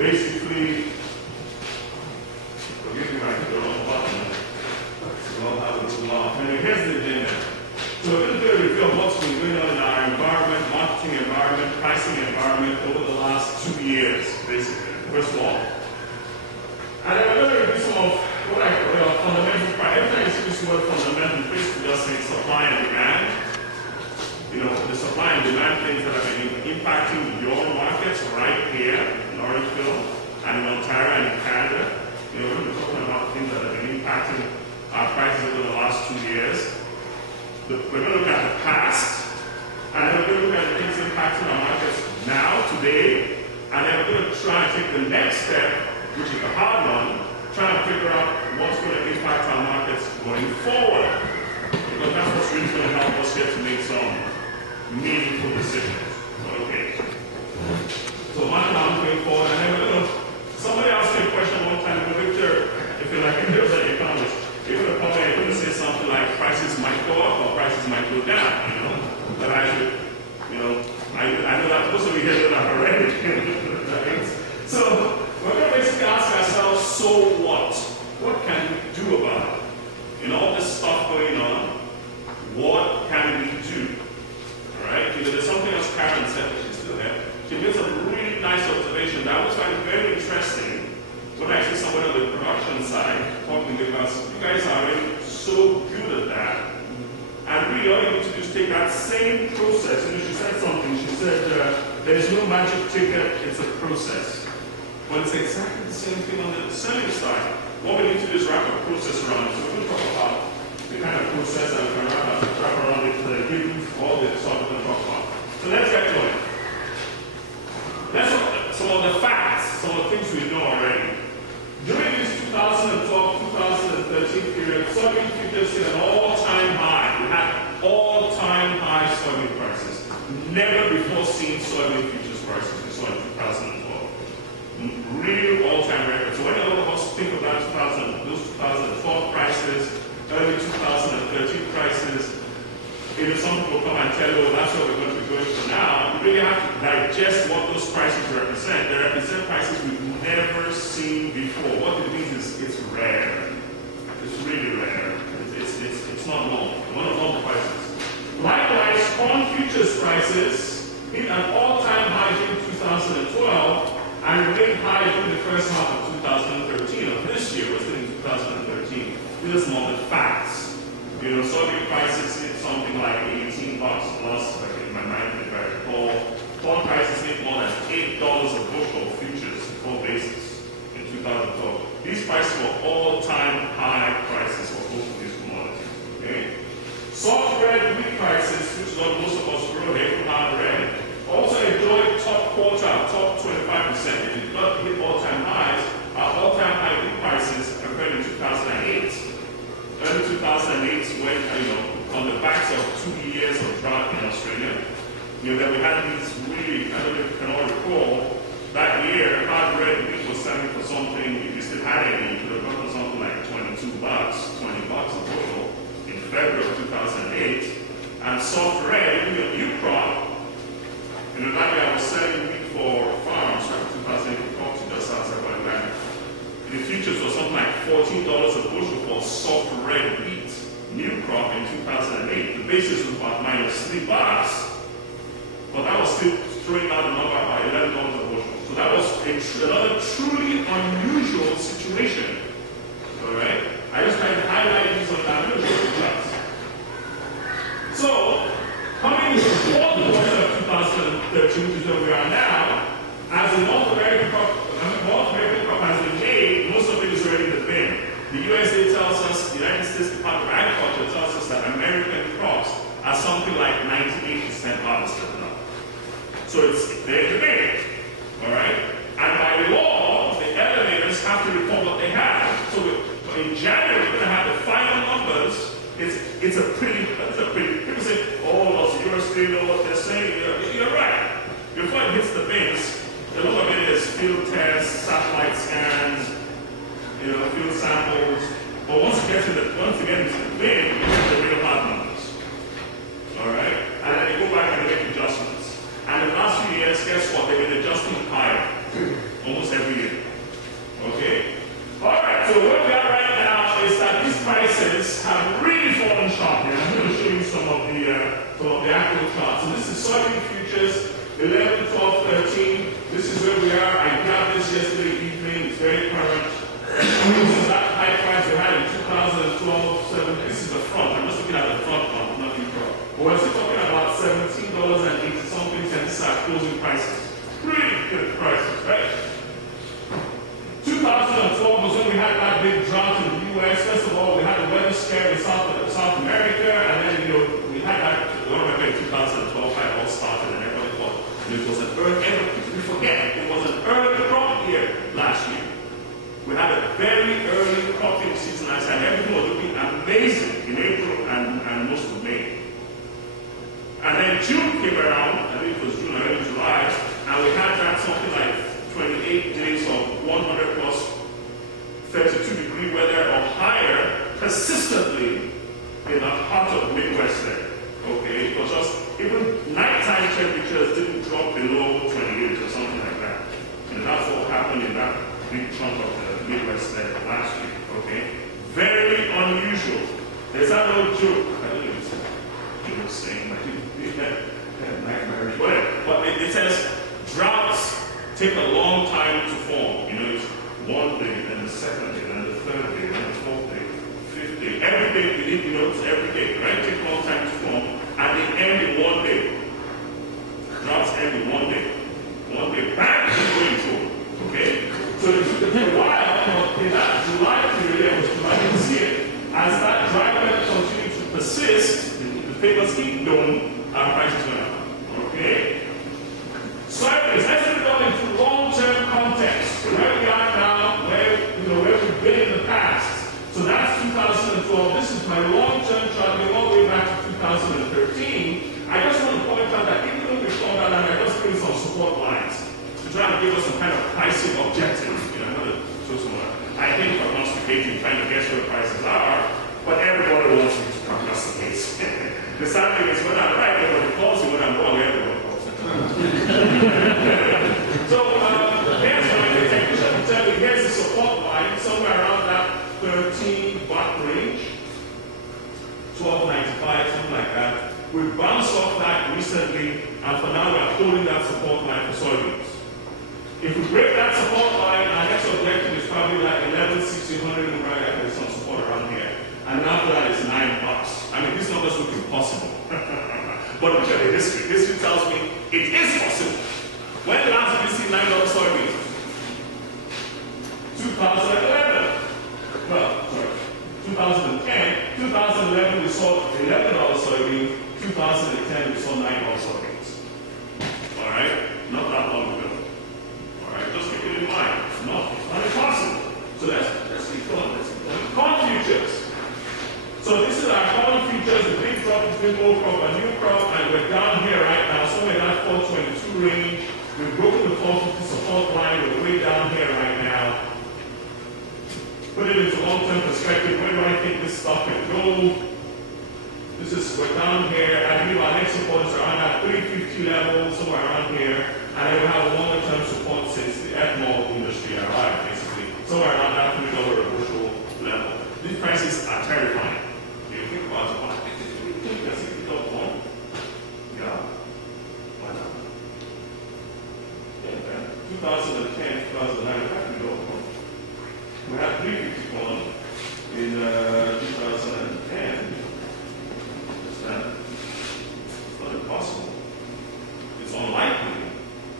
basically, forgive me, I hit the wrong button. Well, that was long. Anyway, here's the agenda. So we're going to do a review of what's been going on in our environment, marketing environment, pricing environment over the last 2 years, basically, first of all. And then we're going to review some of what I call fundamental price. Every time you see this word fundamental, basically just saying supply and demand. You know, the supply and demand things that have been impacting your markets right here in Orangeville and in Ontario and in Canada. You know, we're going to be talking about things that have been impacting our prices over the last 2 years. We're going to look at the past, and then we're going to look at the things impacting our markets now, today, and then we're going to try and take the next step, which is the hard one, trying to figure out what's going to impact our markets going forward. Because that's what's really going to help us get to make some meaningful decisions. Okay. So market outlook going forward, and then we're going to, somebody asked me a question one time, but Victor, if you're like an economist, you're going to come in, you're going to say something like prices might go up or prices might go down, you know. But I should, you know, I know that most of you here know that already. Right? So we're going to basically ask ourselves, so what? What can we do about it? In all this stuff going on, what can we do? Alright? You know, there's something else Karen said, she's still there. She made some really nice observation that I was finding very interesting. When I see somebody on the production side talking about, you guys are already so good at that. And really all you need to do is take that same process. You know, she said something. She said, there's no magic ticket, it's a process. Well, it's exactly the same thing on the selling side. What we need to do is wrap a process around it. So we're going to talk about the kind of process that we can wrap around it to give you all the stuff we're going to talk about. So let's get going. Let's look at some of the facts, some of the things we know already. During this 2012-2013 period, soybean futures hit an all-time high. We had all-time high soybean prices. Never before seen soybean futures prices we saw in 2012. Real all-time record. So when a lot of us think about those 2012 prices, early 2013 prices, you know, some people come and tell you, oh, that's what we're going to be going for now. You really have to digest what those prices represent. They represent prices we've never seen before. What it means is it's rare. It's really rare. It's not normal. One of normal prices. Likewise, corn futures prices hit an all-time high in 2012 and remained high during the first half of 2013. Of this year, we're still in 2013. These are some of the facts. You know, soybean prices hit something like $18 plus, in my mind, if I recall. Corn prices hit more than $8 a bushel futures full basis in 2012. These prices were all-time high prices for both of these commodities. Okay? Soft red wheat prices, which is what most of us grow here, hard red, also enjoyed top quartile, top 25%. It did not hit all-time highs. Our all-time high wheat prices occurred in 2008. Early 2008, when, you know, on the backs of 2 years of drought in Australia, you know, that we had these really, I don't know if you can all recall, that year, hard red wheat was selling for something, if you still had any, you could have gotten something like $22, $20 a bushel in February of 2008. And soft red, even a new crop, you know, that year I was selling wheat for farms, right, 2008, we talked to just outside of Atlanta. The futures was something like $14 a bushel for soft red wheat, new crop in 2008. The basis was about -$3, but that was still throwing out a number about $11 a bushel. So that was another truly unusual situation. All right? I just tried to highlight these on that unusual class. So, coming into the fourth quarter of 2013, which is where we are now, as the North American crop has been made, most of it is already in the bin. The USA tells us, the United States Department of Agriculture tells us that American crops are something like 98% harvested now. So they're in the bin. All right? And by law, the elevators have to report what they have. So in January, we're going to have the final numbers. It's a pretty, people say, oh, you're still know what they're saying. You're right. Before it hits the bins, a lot of it is field tests, satellite scans, you know, field samples. But once you get into the bin, you get the real hard numbers. All right? And then you go back and make adjustments. And in the last few years, guess what? They've been adjusting higher. almost every year. Okay? Alright, so where we are right now is that these prices have really fallen sharply. I'm going to show you some of the actual charts. So this is soybean futures, 11, 12, 13. This is where we are. I got this yesterday evening. It's very current. This is that high price we had in 2012, 7. This is the front. I'm just looking at the front one, not the front. But we're still talking about $17.80 something cents. These are closing prices. Pretty good prices, right? 2012 was when we had that big drought in the U.S. First of all, we had the weather scare in South America, and then we had that. I remember in 2012 how it all started, and everybody thought it was an early. We forget it was an early crop year last year. We had a very early cropping season, and everything was looking amazing in April and most of May. And then June came around, I think it was June or early July, and we had that something like 28 days of 100 plus 32-degree weather or higher consistently in the heart of the Midwest there. Okay, it was just, even nighttime temperatures didn't drop below 28 or something like that. And that's what happened in that big chunk of the Midwest there last year. Okay, very unusual. There's that old joke. I don't know if he was saying, like, nightmarish, whatever. But it says droughts take a long time to form. You know, it's one day, then the second day, then the third day, then the fourth day, fifth day. Every day, it's every day, right? It takes a long time to form, and they end in one day. Droughts end in one day. One day, bang, it's going through. Okay? So it took a while, in that July period, it was July, you can see it. As that dry weather continued to persist, the famous heat dome, our prices went up. Okay? So anyways, let's put it all into long-term context. Where we are now, where we've been in the past. So that's 2012. This is my long-term chart going all the way back to 2013. I just want to point out that even though we saw that, I just put some support lines to try to give us some kind of pricing objective. I'm going to show some I think prognosticating, trying to guess where prices are, but everybody wants me to prognosticate. The sad thing is when I'm right, everybody calls me. When I'm wrong, everybody calls me. So here's my technician will tell you, here's the support line, somewhere around that 13 baht range, 12.95, something like that. We bounced off that recently, and for now we're holding that support line for soybeans. If we break that support line, our next objective is probably like 11,600, and right there, there's some support around here. And after that, it's $9. I mean, these numbers look impossible. But look at the history. History tells me it is possible. When last did we see $9 soybeans? 2011. Well, sorry, 2010. 2011, we saw $11 soybeans. 2010, we saw $9 soybeans. All right? Not that long ago. All right? Just keep it in mind. It's not impossible. So let's keep going. Corn futures. So this is our corn futures, the big drop between old crop and new crop, and we're down here right now, somewhere in that 422 range. We've broken the 450 support line, we're way down here right now. Put it into long-term perspective, where do I think this stuff can go? We're down here, I believe our next support is around that 350 level, somewhere around here, and then we have a longer-term support since the ethanol industry arrived, basically, somewhere around that $3 a bushel level. These prices are terrifying. You think about it, you think that's $60 Yeah. Why not? Yeah, man. 2010, 2009, we had 350 corn in 2010. It's not impossible. It's unlikely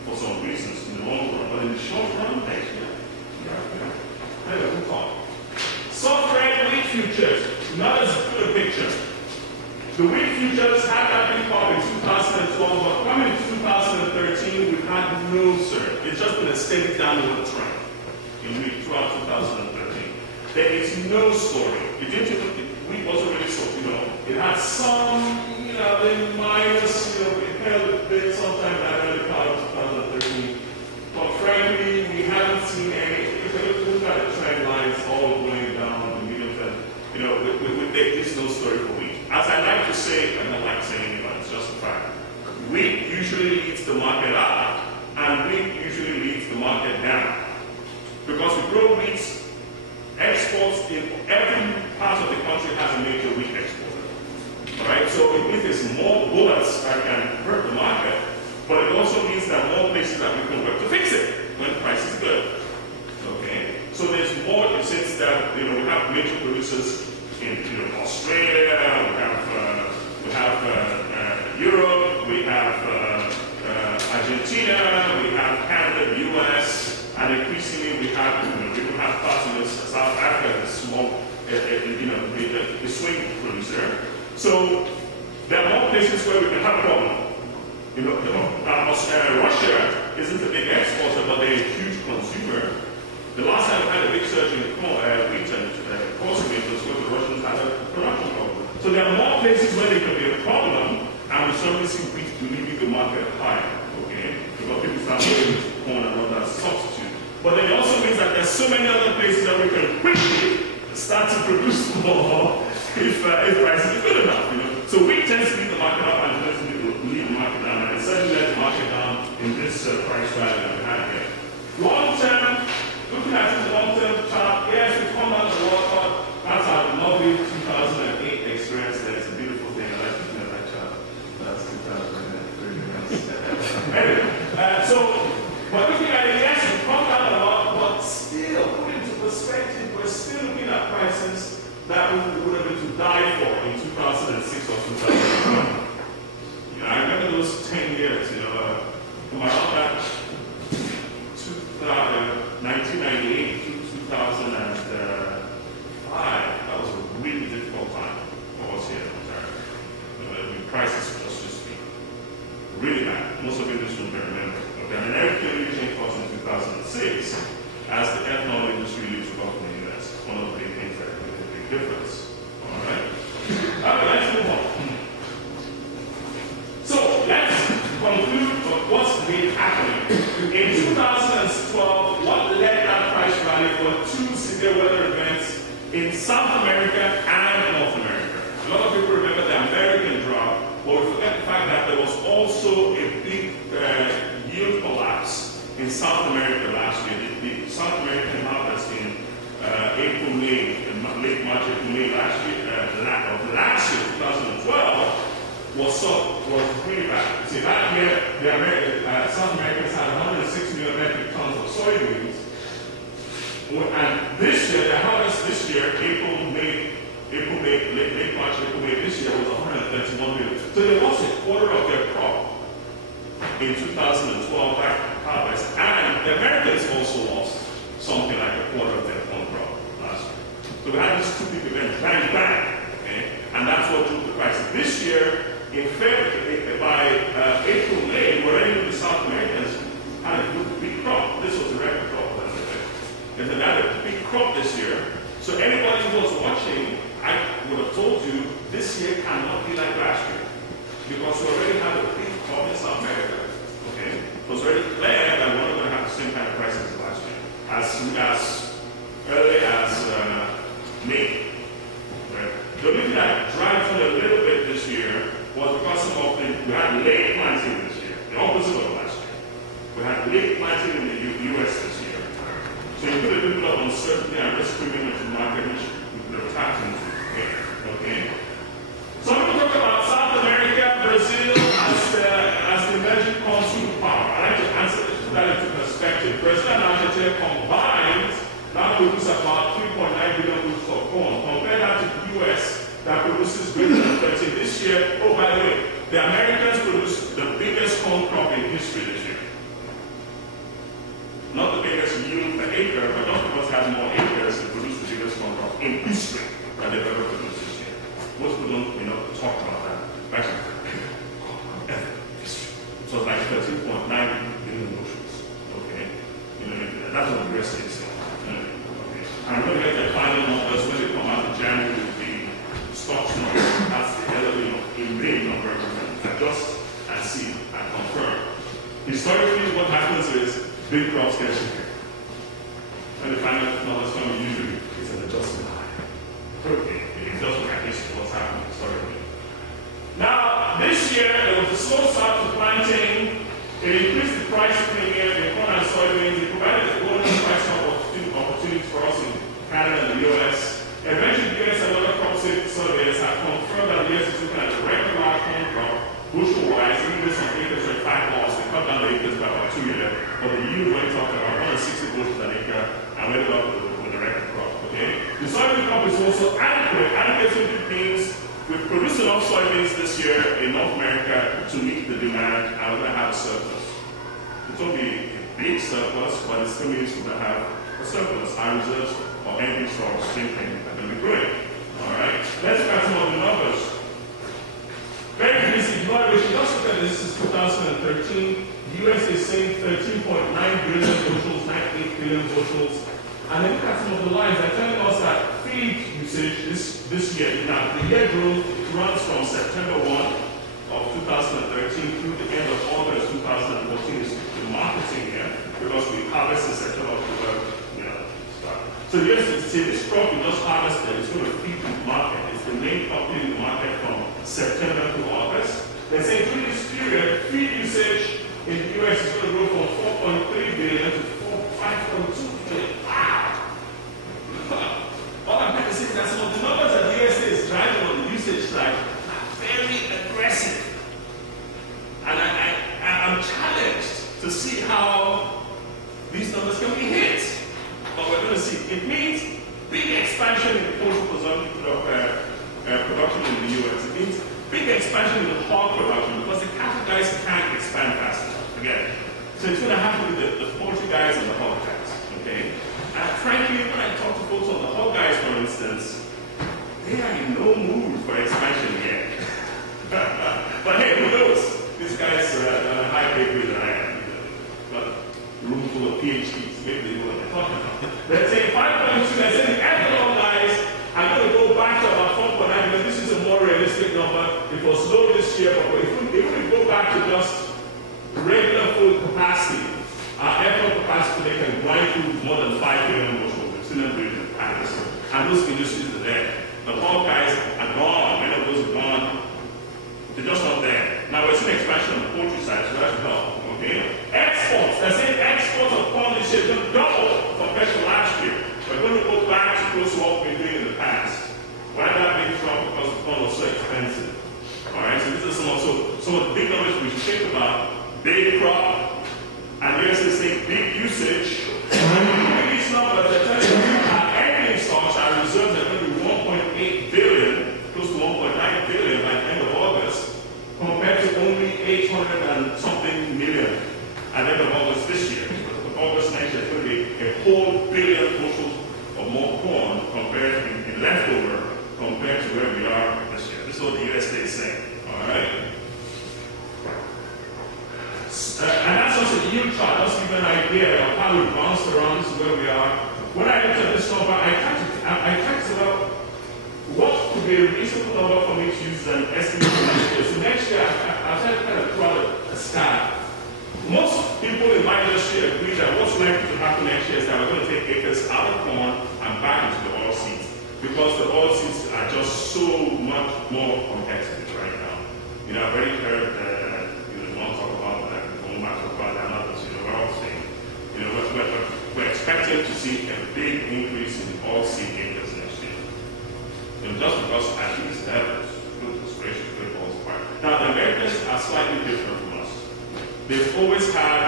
for some reasons in the long run, but in the short run, yeah. Anyway, we'll talk. Soft red wheat futures, not as good a picture. The wheat futures had that big pop in 2012, but coming to 2013, we've had no surge. It's just been a steady downward trend in wheat throughout 2013. There is no story. It didn't even, wheat wasn't really so, it had some, then minus, it held a bit sometime that early part of 2013. But frankly, we haven't seen any, if you look at the trend lines all going down the medium term, there is no story for wheat. As I like to say, I don't like saying it, but it's just a fact. Wheat usually leads the market up, and wheat usually leads the market down. Because we grow wheat, exports in every part of the country has a major wheat exporter. Alright, so it means there's more bullets that can hurt the market, but it also means there are more places that we can work to fix it when the price is good. Okay, so there's more in the sense that we have major producers in Australia, we have Europe, we have Argentina, we have Canada, US, and increasingly we have partners. South Africa is a small, the swing producer. So there are more places where we can have a problem. Russia isn't a big exporter, but they're a huge consumer. The last time we had a big surge in wheat and consummate was when the Russians had a production problem. So there are more places where there can be a problem, and we certainly see wheat leaving the market high, okay? Because people start moving to corn and all that substitute. But then it also means that there's so many other places that we can quickly start to produce more if prices are good enough, So wheat tends to lead the market up and tends to lead the market down, and it certainly led the market down in this price rally that we had here. Long term, looking at this long-term chart, yes, we've come down the water. That's our lovely 2008 experience. It's a beautiful thing. I like looking at that chart. That's 2008. Anyway, so we're looking at it, yes, we've come down a lot, but still, put into perspective, we're still looking at prices that we would have been to die for in 2006 or 2007. I remember those 10 years, from around that 1998 to 2005, that was a really difficult time for us here in Ontario. The crisis was just really bad. Most of you in this room can remember. Okay, and everything really changed for us in 2006 as the ethanol industry really took off in the US. One of the big things that made a big difference. All right? Okay, let's move on. So let's conclude what's been happening. In 2012, what led that price rally were two severe weather events in South America and North America. A lot of people remember the American drought, but we forget the fact that there was also a big yield collapse in South America last year. The South American harvest in April, May, late March, April, May last year, 2012, was pretty bad. See, that year, South Americans had 106 million metric tons of soybeans. And this year, the harvest this year, late March, April, May this year was 131 million. So they lost a quarter of their crop in 2012 back harvest. And the Americans also lost something like a quarter of their corn crop last year. So we had these two big events, bang, bang. Okay? And that's what drove the price. This year, in February, by April, May, we're ready with the South Americans had a big crop. This was a record crop. And they had a big crop this year. So anybody who was watching, I would have told you, this year cannot be like last year. Because we already had a big crop in South America. Okay? It was already clear that we're not going to have the same kind of prices as last year. As early as May. Right? The only thing that dragged on a little bit this year was because we had late planting this year, the opposite of last year. We had late planting in the US this year. So you put a little bit of uncertainty and risk premium into the market, which we could have tapped into. Okay? So I'm going to talk about South America, Brazil as the emerging consumer power. I like to answer that into perspective. Brazil and Argentina combined now produce about 3.9 billion bushels of corn. Compare that to the US that produces greater than 30 this year. Oh, by the way, the Americans produce the biggest corn crop in history this year. Not the biggest yield per acre, but not because it has more acres to produce the biggest corn crop in history that they've ever produced this year. Most people don't talk about that. Actually, it was like 13.9 billion bushels. Okay? That's what the rest is. Okay. I'm going to get the final numbers when they come out in January with the stocks number. That's the in-May number. Adjust and see and confirm. Historically, what happens is big crops get shaken. When the final numbers come, usually it's an adjustment higher. Okay, it does look at history, what's happening historically. Now, this year, there was a slow start to planting. It increased the price premium in corn and soybeans. It provided a golden price of we've produced enough soybeans this year in North America to meet the demand, and we're going to have a surplus. It won't be a big surplus, but it still means we're going to have a surplus. Our reserves or empty stores, same thing, are going to be growing. All right? Let's look at some of the numbers. Very easy. If you just look at this is 2013. The US is saying 13.9 billion bushels, 98 billion bushels. And then look at some of the lines. They're telling us that feed usage this year, now the year growth runs from September 1 of 2013 through the end of August 2014 is the marketing here, because we harvested September, October, So yes, it's this crop we just harvested, it's going to feed the market. It's the main company in the market from September to August. They're saying during this period, feed usage in the US is going to grow from 4.3 billion to 5.2 billion. Wow! All I'm going to say is that some of the numbers that the USA is driving on the usage side are very aggressive. And I'm challenged to see how these numbers can be hit. But we're going to see. It means big expansion in poultry production in the US. It means big expansion in the hog production because the cattle guys can't expand fast enough. Again. So it's going to have to be the poultry guys and the hog guys. Okay? And frankly, when I talk to folks on the hog guys, for instance, they are in no mood for expansion yet. But hey, who knows? This guy's a high pay than I am. But room full of PhDs, maybe they know what they're talking about. Let's say 5.2, let's say the ethanol guys are going to go back to about 4.9 because this is a more realistic number. It was low this year, but if we go back to just regular food capacity, our ethanol capacity they can grind through more than 5 billion bushels. We've seen them doing it in Paris. And those industries are there. The hog guys are gone. Many of those are gone. They're just not there. Now we're seeing expansion on the poultry side, so that's well. Okay? Exports. They're saying exports of corn this year is going to double compared to last year. We're going to go back to close to what we've been doing in the past. Why that being from? Because the corn was so expensive. Alright, so these are some of the big numbers we should think about. Big crop, and the US is saying big usage. And these numbers are telling you our ending stocks, our reserves are going to be 1.8 billion, close to 1.9 billion by the end of August, compared to only 800 and something million at the end of August this year. August next year is going to be a whole billion bushels of more corn compared in leftover compared to where we are this year. This is what the USDA is saying. All right. And that's just a yield chart, just to give you an idea of how we bounced around. This is where we are. When I looked at this number, I tried to about what could be a reasonable number for me to use as an estimate for next year. So next year, I've tried to kind of throw a sky. Most people in my industry agree that what's likely to happen next year is that we're going to take acres out of corn and back into the oilseeds because the oilseeds are just so much more competitive right now. You know, I've already heard want to talk about that, we won't talk about that others, we're all saying, we're expecting to see a big increase in oilseed acres next year. Just because at these levels, goodness gracious, good falls apart. Now, the Americans are slightly different from us. They've always had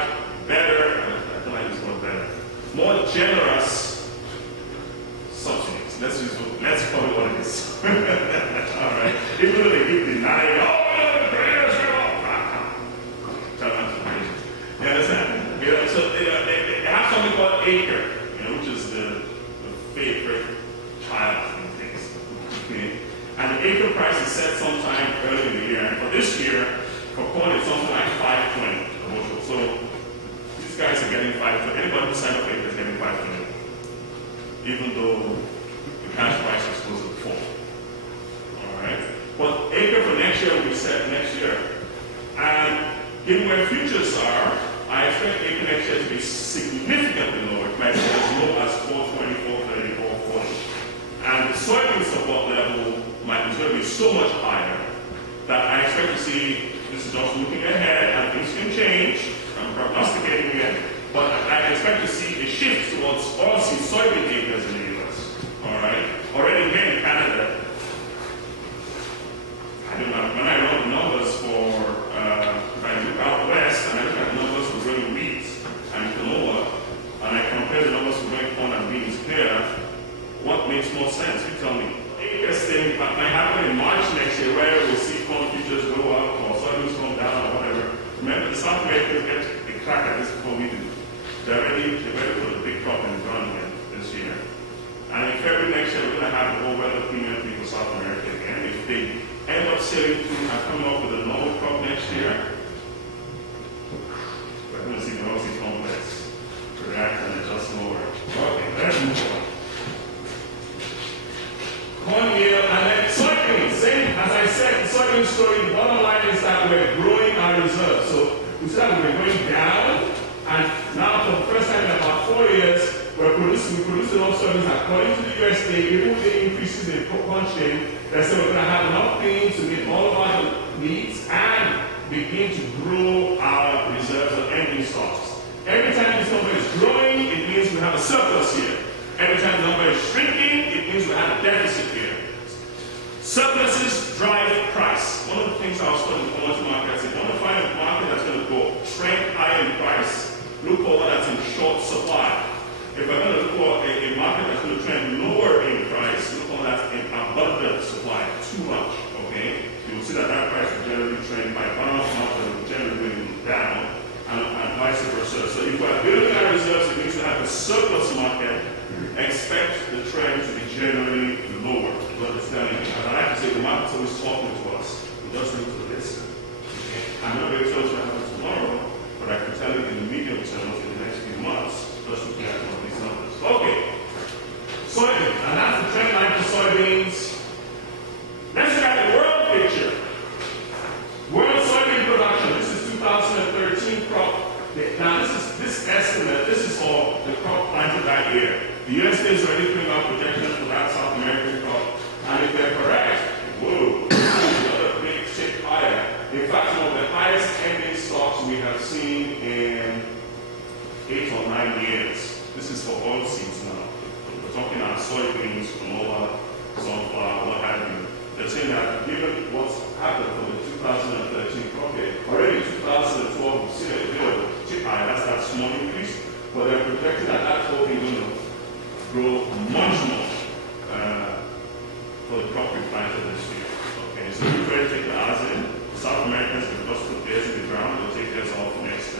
better, I don't like this word better, more generous subsidies. Let's call it what it is. All right. Even though they keep denying, you understand? So they have something called acre, which is the favorite child in things. Okay? And the acre price is set sometime early in the year. And for this year, for corn, it's something like $5.20 a bushel. So these guys are getting $5.20. Anybody who signed up for acre is getting $5.20, even though the cash price is close to $4. All right. But acre for next year will be set next year, and given where futures are, I expect acre next year to be significantly lower. It might be as low as 420, 430, 440. And the soybean support level is going to be so much higher that I expect to see, this is just looking ahead, and things can change. I'm prognosticating here, but I expect to see a shift towards oilseed soybean acres in the US. All right? Already here in Canada, I don't know, when I run the numbers for, if I look out west and I look at the numbers for growing wheat and canola, and I compare the numbers for growing corn and beans here, what makes more sense? You tell me. Acres saying might happen in March next year, where we'll see corn futures go up or soybeans come down or whatever. Remember, the South Americans get a crack at this before we do. They're ready for the big crop in front of this year. And in February next year, we're going to have the whole weather premium thing for South America again. If they end up sailing through and coming up with a normal crop next year, we're going to see the Aussie complex react and adjust lower. Okay, let's move on. Corn yield and then soybeans. Same as I said, the soybean story, the bottom line is that we're growing our reserves. So we said we've been going down, and now for the first time in about 4 years, we produce enough soybeans according to the USDA, even with the increases in corn chain, they say we're going to have enough beans to meet all of our needs and begin to grow our reserves of ending stocks. Every time this number is growing, it means we have a surplus here. Every time the number is shrinking, it means we have a deficit here. Surpluses drive price. One of the things I was studying in commodity markets, if you want to find a market that's going to go trend higher in price, look for one that's in short supply. If we're going to look for a market that's going to trend lower in price, look for one that's in abundant supply, too much, okay? You will see that that price will generally trend by balance market will generally going down, and vice versa. So if we're building our reserves, it means we have a surplus market. Expect the trend to be generally lower. But it's telling you, and I like to say the market's always talking to us. We just need to listen. Okay? I'm not going to tell you what happens tomorrow, but I can tell you in the medium term, in the next few months, just looking at one of these numbers. Okay. Soybeans, and that's the trend line for soybeans. Let's look at the world picture. World soybean production. This is 2013 crop. Now this estimate, this is for the crop planted that year. The USDA is already putting out projections for that South American crop. And if they're correct, whoa, another big tick higher. In fact, one of the highest ending stocks we have seen in 8 or 9 years. This is for oil seeds now. We're talking about soybeans, canola, sunflower, what have you. They're saying that given what's happened for the 2013 crop year, already in 2012, we've seen a bit of a tick higher. That's that small increase. But they're projecting that that's what we're going to grow much more for the crop we planted this year. Okay, so we're going to take the odds in. The South Americans will just put theirs in the ground, they'll take theirs off next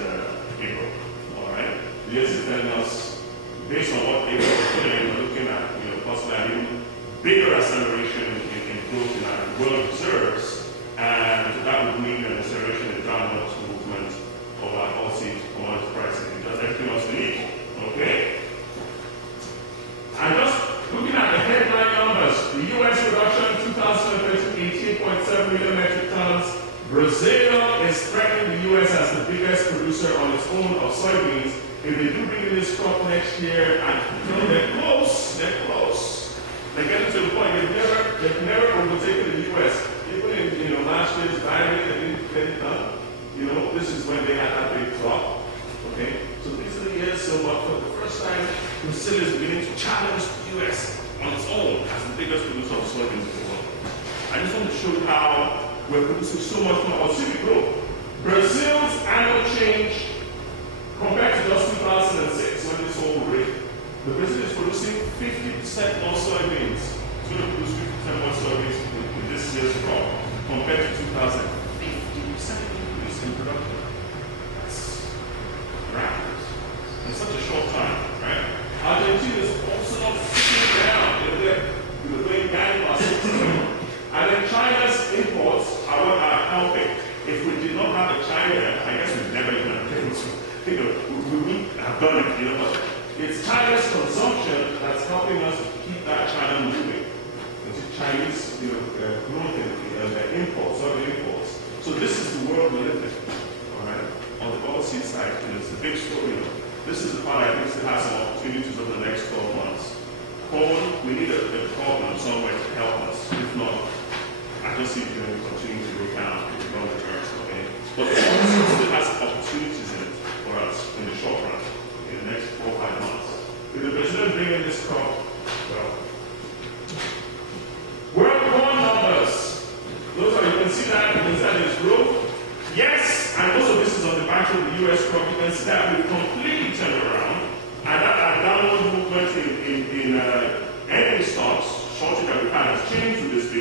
April. Alright? The US is telling us, based on what April is doing, we're looking at possibly an even bigger acceleration in growth in our world reserves, and that would mean an acceleration in downward movement of our oilseed commodity prices. It does everything else we need. Okay? And just looking at the headline numbers, the U.S. production in 2013, 18.7 million metric tons. Brazil is threatening the U.S. as the biggest producer on its own of soybeans. If they do bring in this crop next year, and they're close, they're getting to the point they've never overtaken the U.S. Even in last year's diary, they didn't get it done. This is when they had that big drop. Okay, so these are the years. So, but for the first time, Brazil is beginning to challenge the U.S. on its own as the biggest producer of soybeans in the world. I just want to show you how we're producing so much more civic growth. Brazil's annual change compared to just 2006 when this whole rate, the Brazil is producing 50% more soybeans. It's going to produce 50% more soybeans in this year's crop compared to 2000. 50% increase in production. That's rapid. In such a short time, right? Argentina is also not sitting down. They're doing gangbusters. And then China's imports are what are helping. If we did not have a China, I guess we'd never even have been able to, we wouldn't have done it, but it's China's consumption that's helping us keep that China moving. It's Chinese, growth in their imports, soybean imports. So this is the world we live in, all right? On the oilseed side, it's a big story. This is the part I think still has some opportunities over the next 12 months. Corn, we need a problem somewhere to help us. If not, I just see it going to continue to go down in the longer term, okay? But the oilseed still has opportunities in it for us in the short run, in the next 4 or 5 months. If the Brazilians bring in this crop, well, world corn numbers. Those are, you can see that is growth. Yes, and most of this is on the back of the US crop. You can see that we've completely turned around, and that our downward movement in ending stocks, shortage that we've had has changed to this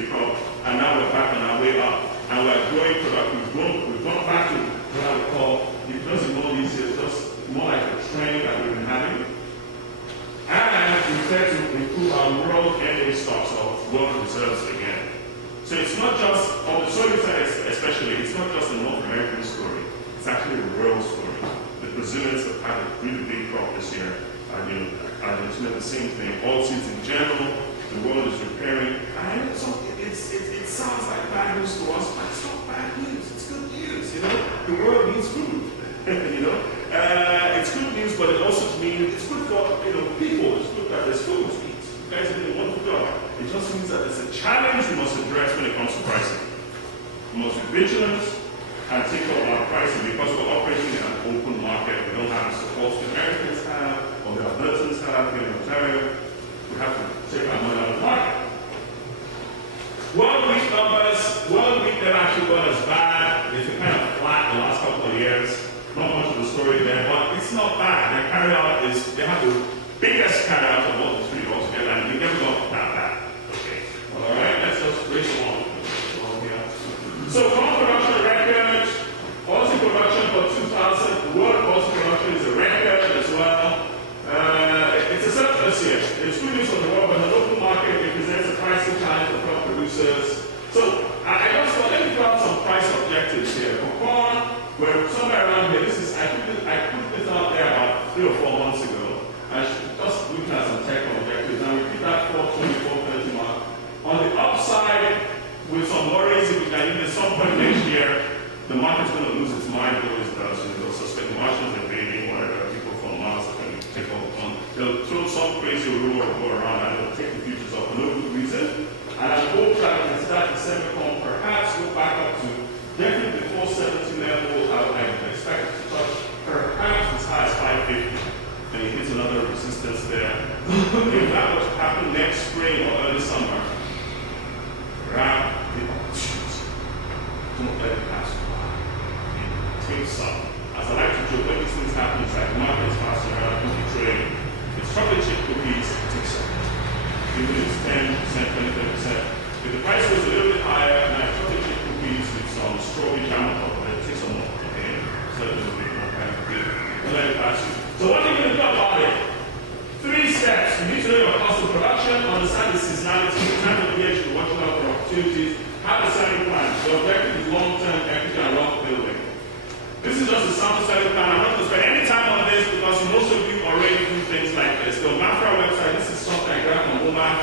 world ending stocks or world reserves again. So it's not just, on the soybean side especially, it's not just a North American story. It's actually a world story. The Brazilians have had a really big crop this year. Argentina, the same thing. Oilseeds in general, the world is repairing. And it sounds like bad news to us, but it's not bad news. It's good news, you know. The world needs food, you know. It's good news, but it also means it's good for people. It's good that there's food to eat. You guys are doing a wonderful job. It just means that it's a challenge we must address when it comes to pricing. We must be vigilant and take care of our pricing because we're operating in an open market. We don't have the support the Americans have or the Albertans have here in Ontario. We have to take our money out of the market. World wheat numbers, world wheat never actually got as bad. It's been kind of flat the last couple of years. Not much of the story there, but it's not bad. Their carryout is, they have the biggest carryout of all the three altogether, and we never got that bad. Okay. Alright, let's just race along. So corn production record, oilseed production for 2000, world oilseed production is a record as well. It's a surplus here. It's good news on the world, but the local market represents a pricing challenge for crop producers. So I just thought, let me throw out some price objectives here. For corn, we're somewhere around here. I put this out there about 3 or 4 months ago. I just looked at some technical objectives, and we keep that 424.30 mark. On the upside, with some worries, if we can even at some point next year, the market's going to lose its mind. It always does. They'll suspect the Martians invading, whatever, people from Mars are going to take over. They'll throw some crazy rumor go around and they'll take the futures up for no good reason. And I hope that we can start December come perhaps go back up to definitely the 470 level. I expect it to touch perhaps as high as 550. And it hits another resistance there. If that was to happen next spring or early summer, don't let it pass you by. It takes up. As I like to joke, when these things happen, it's like the market is passing around, cookie trade. It's chocolate chip cookies, it takes up. Even if it's 10%, 20%. If the price was a little bit higher, like chocolate chip cookies with some strawberry jam on top of it, it takes a more. Okay? So a little bit more kind of good. Don't let it pass you. So what are you going to do about it? 3 steps. You need to know your cost of production, understand the seasonality, the time of the year you're watching out for opportunities, have a selling plan. The objective is long-term equity and wealth building. This is just a sample selling plan. I'm not going to spend any time on this because most of you already do things like this. The Mafra website, this is something I grabbed from Omar.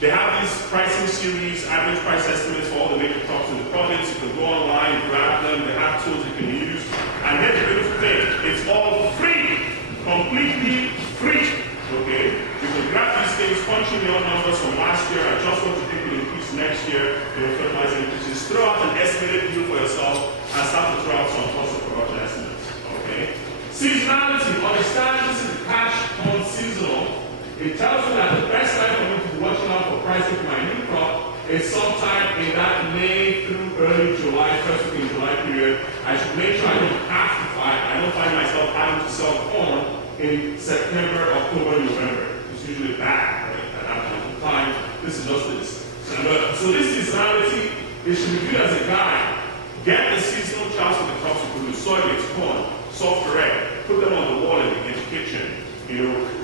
They have these pricing series, average price estimates for all the major crops in the province. You can go online, grab them. They have tools you can use. And here's the beautiful thing. It's all free. Completely free. Okay? You can grab these things, punch in your numbers from last year, adjust what you think will increase next year, your fertilizer increases, throw out an estimated yield for yourself, and start to throw out some cost of production estimates. Okay? Seasonality. Understand this is cash on seasonal. It tells you that the best time for me to be watching out for pricing for my new crop is sometime in that May through early July, first week in July period. I should make sure I don't find myself having to sell corn in September, October, November. It's usually bad, right? At that point in time. This is just this. So this seasonality, it should be viewed as a guide. Get the seasonal charts for the crops you produce, soybeans, corn, soft red, put them on the wall in the kitchen.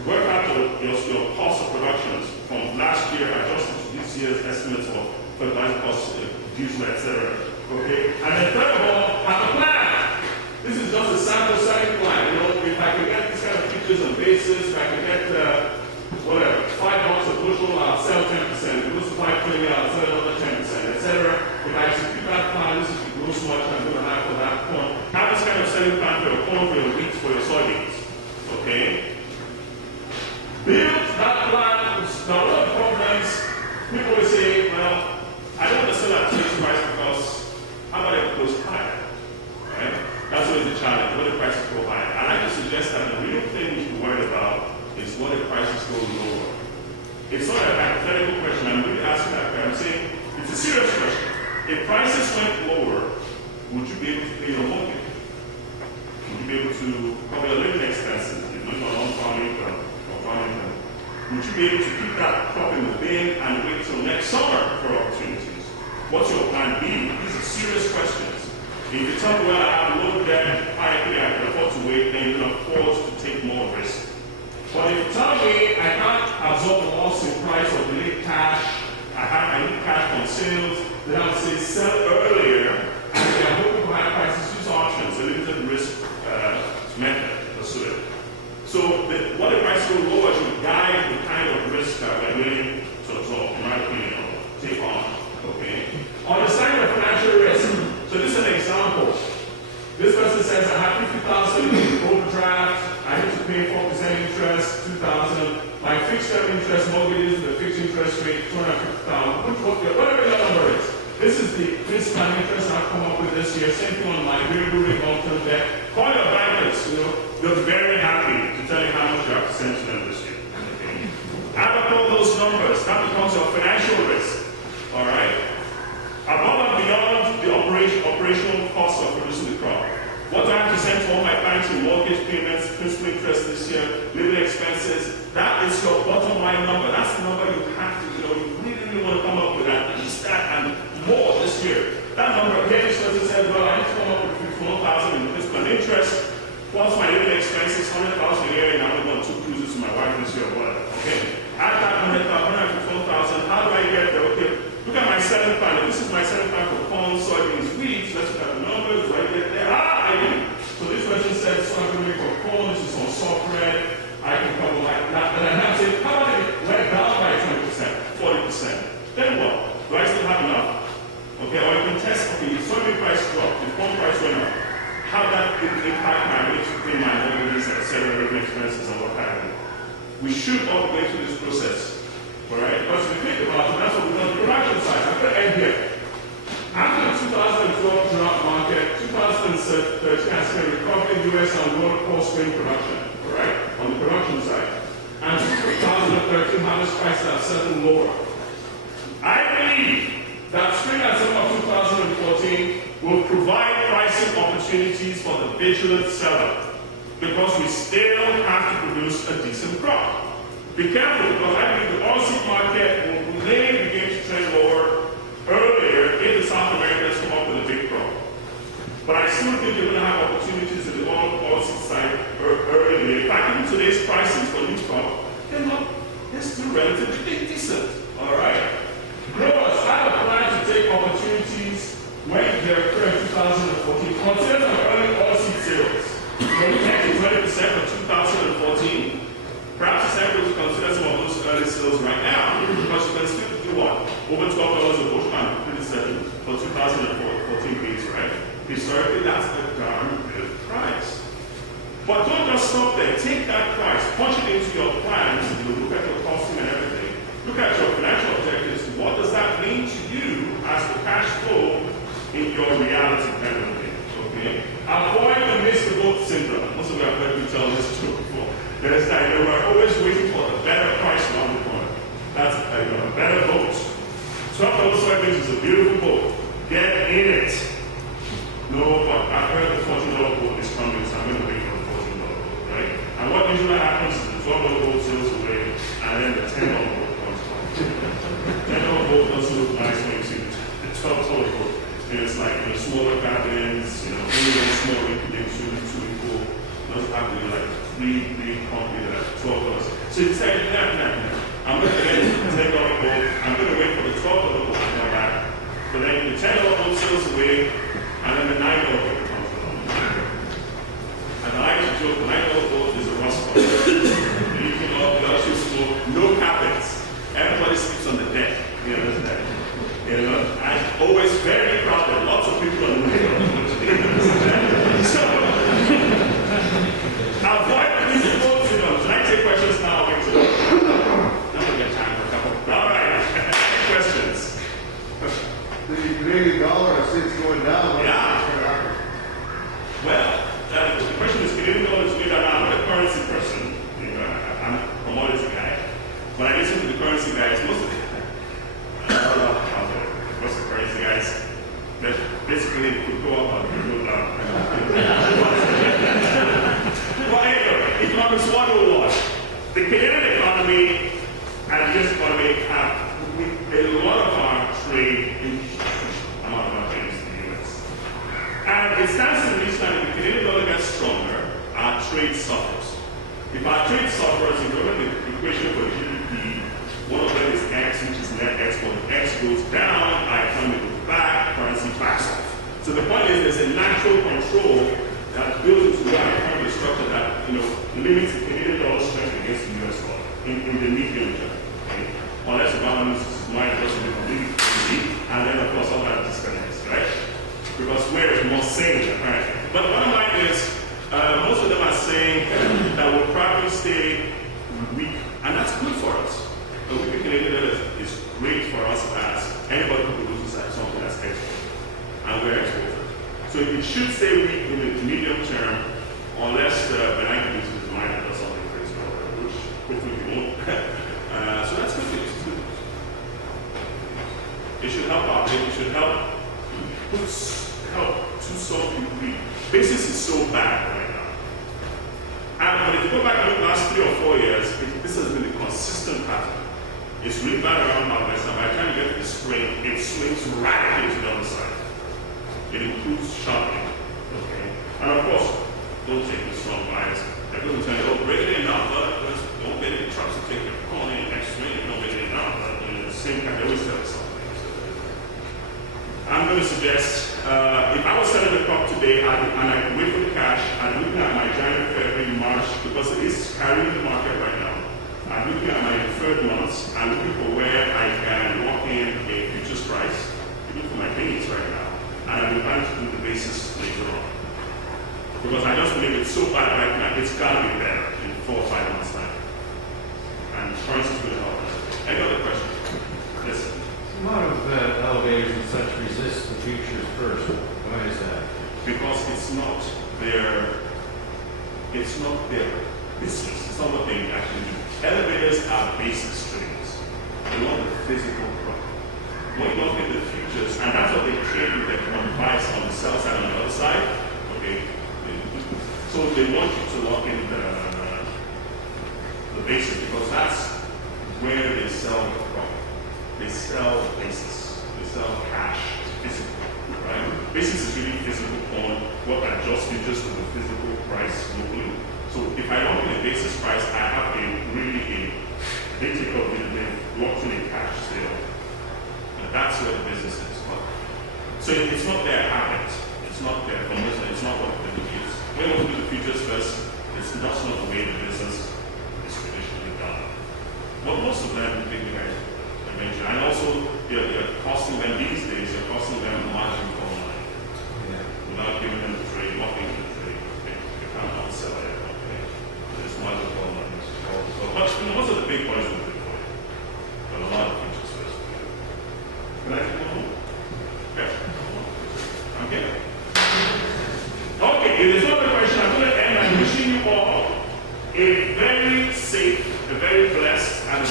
Work out your cost of productions from last year, adjust to this year's estimates of fertilizer costs, diesel, etc. Okay? And then third of all, have a plan. This is just a sample selling plan. If I can get these kind of features and bases, if I can get $5 a bushel, I'll sell 10%. If it goes to $5.20, I'll sell another 10%, etc. If I execute that plan, this is the gross much I'm going to have for that corn. Have this kind of selling plan for your corn, for your wheat, for your soybeans. Okay? Build that plan. Now, one of the problems, people will say, well, I don't want to sell at today's price because how about if it goes higher? Right? That's always the challenge. What if prices go higher? I like to suggest that the real thing you should worry about is what if prices go lower. It's not a hypothetical question. I'm really asking that question. I'm saying it's a serious question. If prices went lower, would you be able to pay your mortgage? Would you be able to cover your living expenses? If you're not on farm income or farm income, would you be able to keep that crop in the bin and wait till next summer for opportunities? What's your plan B? These are serious questions. If you tell me, well, I have low debt, I can afford to wait, then you can afford to take more risk. But if you tell me I can't absorb the loss in price, price or delayed cash. I need cash on sales. Then I would say sell earlier. And if you're hoping for high prices, use options, a limited risk method. Pursue it. So what the price go lower should guide the kind of risk that we're willing to absorb, in my opinion, or take on. Okay. On the side of financial risk, so this is an example. This person says I have 50,000 in overdraft. I need to pay 4% interest, 2,000. My fixed term interest mortgages, the fixed interest rate, 250,000. Whatever your number is. This is the principal interest I've come up with this year. Same thing on my variable rate long-term debt. Call your bankers. They're very happy to tell you how much you have to send to them this year. Okay. Add up all those numbers. That becomes your financial risk. All right. Above and beyond the operational cost of producing the crop. What do I have to send to all my clients in mortgage payments, principal interest this year, living expenses? That is your bottom line number. That's the number you have to, you really want to come up with at least that and more this year. That number, again, this person said, well, I need to come up with 51,000 in principal and interest, plus my living expenses, 100,000 a year, and I'm going to go on 2 cruises to my wife this year or whatever. Okay? Add that 151,000. How do I get there? Okay. Look at my selling plan. If this is my selling plan for corn, soybeans, wheat. Let's look at the numbers. Do I get there? I do. So this person said, so I'm going to make for corn. This is on soft bread. I can cover like that. Then I have to say, how about it went down by 20%, 40%? Then what? Do I still have enough? Okay, or you can test, okay, the soybean price dropped, the corn price went up. How that impact my ability to pay my mortgages, etc., living expenses, and what have you. We should all go through this process. Alright, because if you think about it, that's what we've done on the production side. I'm going to end here. After the 2012 drought market, 2013 has seen a recovery in US and world post-grain production, alright, on the production side. And 2013 harvest prices are settled lower. I believe that spring and summer of 2014 will provide pricing opportunities for the vigilant seller because we still have to produce a decent crop. Be careful, because I believe the oilseed market will may begin to trend lower earlier if the South Americans come up with a big crop. But I still think you're going to have opportunities in the oilseed side earlier. In fact, even today's prices for new crop, they're still relatively decent. All right? Growers, I have a plan to take opportunities when they occur in 2014. Consider some early oilseed sales. When we get to 20% for 2014, perhaps it's time to consider some of those early sales right now, because you can still do what? Over $12 a bushel, pretty certain, for 2014 beans, right? Historically, that's a darn good price. But don't just stop there. Take that price, punch it into your plans, look at your costing and everything. Look at your financial objectives. What does that mean to you as the cash flow in your reality currently? Okay? Avoid the miss the boat syndrome. Most of you have heard me tell this joke before. There's that we're always waiting for the better price around the corner. That's a better boat. $12 soybeans is a beautiful boat. Get in it. No, but I've heard the $14 boat is coming, so I'm going to wait for the $14 boat, right? And what usually happens is the $12 boat sails away, and then the $10 boat comes along. $10 boat doesn't look nice when you see the $12 boat. And it's like smaller cabins, only one small swimming pool. Doesn't have to be like three company that $12. So you say, I'm going to get the $10 boat, I'm going to wait for the $12 boat to come back. But then the $10 boat sails away, and then the $9 boat comes along. And I like to joke, the $9 boat is a rust boat. You can all the school, no carpets. Everybody sleeps on the deck. You understand? I'm always very proud that lots of people on the way. So, avoid these boats, Can I take questions now? Now we got time for a couple. All right. Any questions? The Canadian dollar, I see it's going down. Yeah. Well, the question is, Canadian dollar is going down. I'm not a currency person. I'm a commodity guy. But I listen to the currency guys most of the time. What's the currency guys? That basically could go up and go down. Well, anyway, economics 101. The Canadian economy and this economy have a lot of our trade in among our trade in the US. And it stands to reason that if the Canadian dollar gets stronger, our trade suffers. If our trade suffers, if you look at the equation for GDP, one of them in the medium term. Okay? Unless the government mind doesn't be completely crazy, and then of course all that disconnects, right? Because where is more sane apparently. But the bottom line is, most of them are saying that we'll probably stay weak, and that's good for us. A weak Canadian dollar is great for us as anybody who produces something that's export, and we're exporters. So it should stay weak in the medium term, unless the benign conditions is mind does something crazy, which hopefully we won't. So that's good news. It's good news. It should help out. It should help to some degree. Basis is so bad right now. And if you go back and look last 3 or 4 years, this has been a consistent pattern. It's really bad around Southwest, and by the time you get to the spring, it swings radically to the other side. It improves sharply. Okay? And of course, don't take the strong bias. They're going to tell you, oh, break it in now, but don't get any trucks to take your corn in next spring, don't get it in now. But the same kind, they always tell us something. I'm going to suggest, if I was selling the crop today and I wait for the cash, I'm looking at my January, February, March, because it is carrying the market right now. I'm looking at my deferred months. I'm looking for where I can lock in a futures price, even for my gains right now. And I'll be planning to do the basis later on. Because I just believe it's so bad right now, it's got to be better in 4 or 5 months' time. And insurance is going to help us. Any other questions? Yes. A lot of elevators and such resist the futures first. Why is that? Because it's not their business. It's not what they actually do. Elevators are basis traders. They want the physical product. When you look at the futures, and that's what they trade with their price on the sell side on the other side. Okay. So they want you to lock in the basis because that's where they sell the product. They sell basis. They sell cash, physical, right? Basis is really physical on what adjusts just to the physical price locally. So if I lock in a basis price, I have they take up they've locked in a cash sale. And that's where the business is. So it's not their habit. It's not their commercial. It's not what they do. When we do the futures first, it's not the way the business is traditionally done. But most of them, and also you're costing them these days, you're costing them margin for money. Yeah. Without giving them the trade, locking the trade. You can't outsell it. Okay. There's margin for money. So most of the big boys will do it. But a lot of futures first. Can I take one more? Yeah. Okay. Okay, if there's no other question, I'm going to end by wishing you all a very safe, a very blessed, and